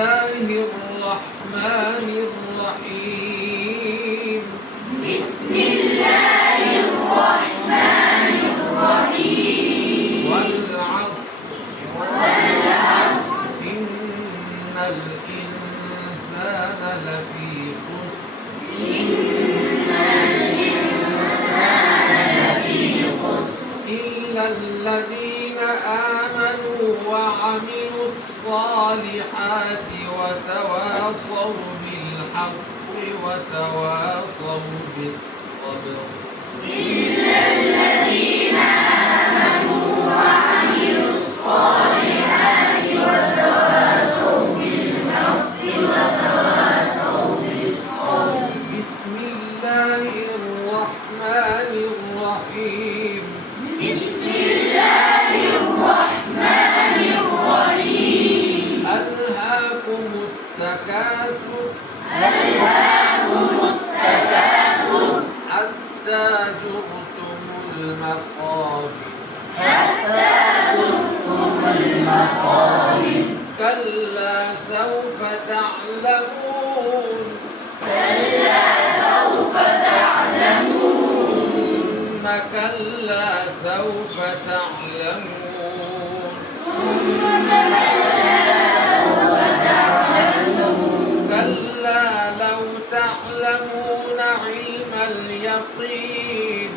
الله الرحمن الرحيم. بسم الله الرحمن الرحيم. والعصر إن الإنسان لفي خسر إلا الذين آمنوا وعملوا الصالحات وتواصوا بالحق وتواصوا بالصبر. إلا الذين آمنوا وعملوا الصالحات وتواصوا بالحق وتواصوا بالصبر. بسم الله الرحمن الرحيم. بسم الله الرحمن الرحيم. ألهاكم التكاثر حتى زرتم المقابر كلا سوف تعلمون ثم كلا سوف تعلمون كلا لو تعلمون علم اليقين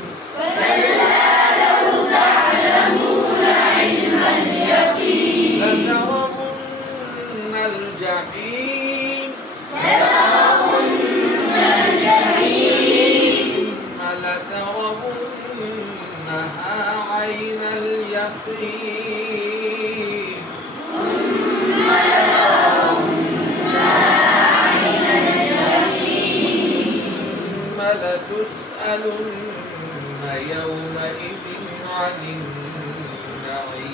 لترون الجحيم ثم لترونها عين اليقين ثم لتسألن يومئذ عن النعيم